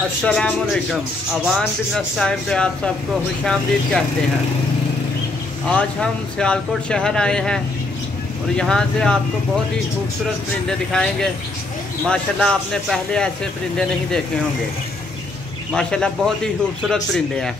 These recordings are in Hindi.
अस्सलामुअलैकुम। अवान बिजनेस टाइम पे आप सबको खुशामदीद कहते हैं। आज हम सियालकोट शहर आए हैं और यहाँ से आपको बहुत ही खूबसूरत परिंदे दिखाएंगे। माशाल्लाह आपने पहले ऐसे परिंदे नहीं देखे होंगे। माशाल्लाह बहुत ही खूबसूरत परिंदे हैं।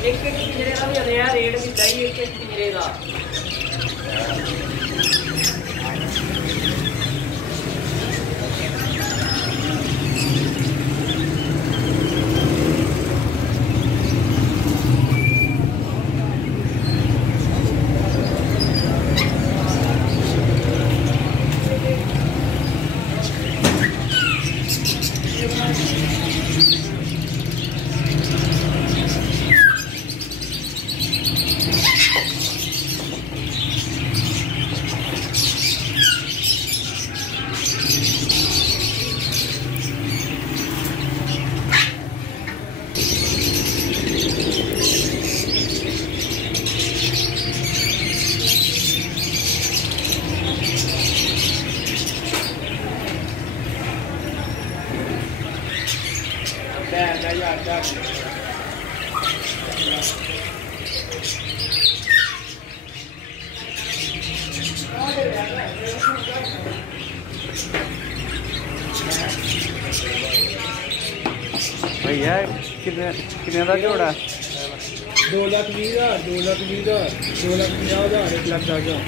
एक पिंजरे का भी नया रेट भी चाहिए। एक पिंजरे का भैया कितने का जोड़ा? 2,20,000, 2,20,000, 2,50,000, 1,10,000।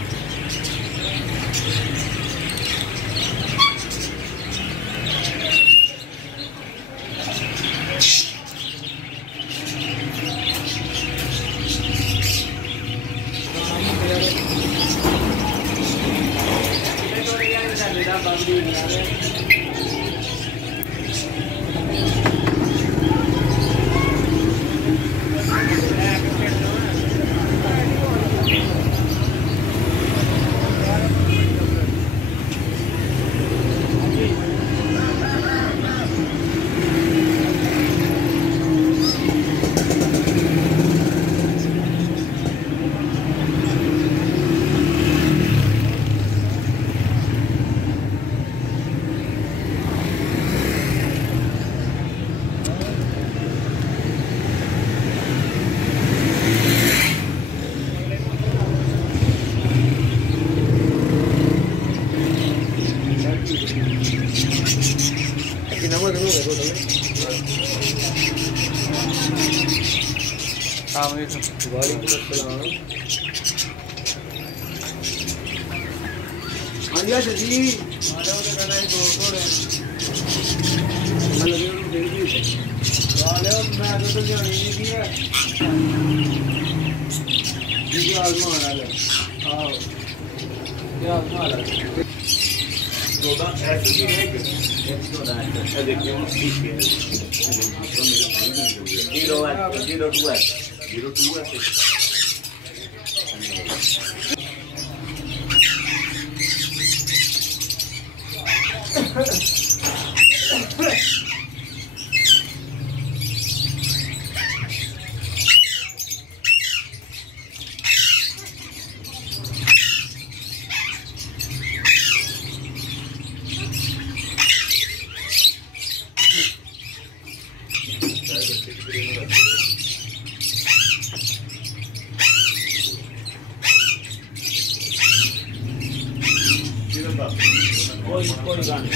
कोई गाने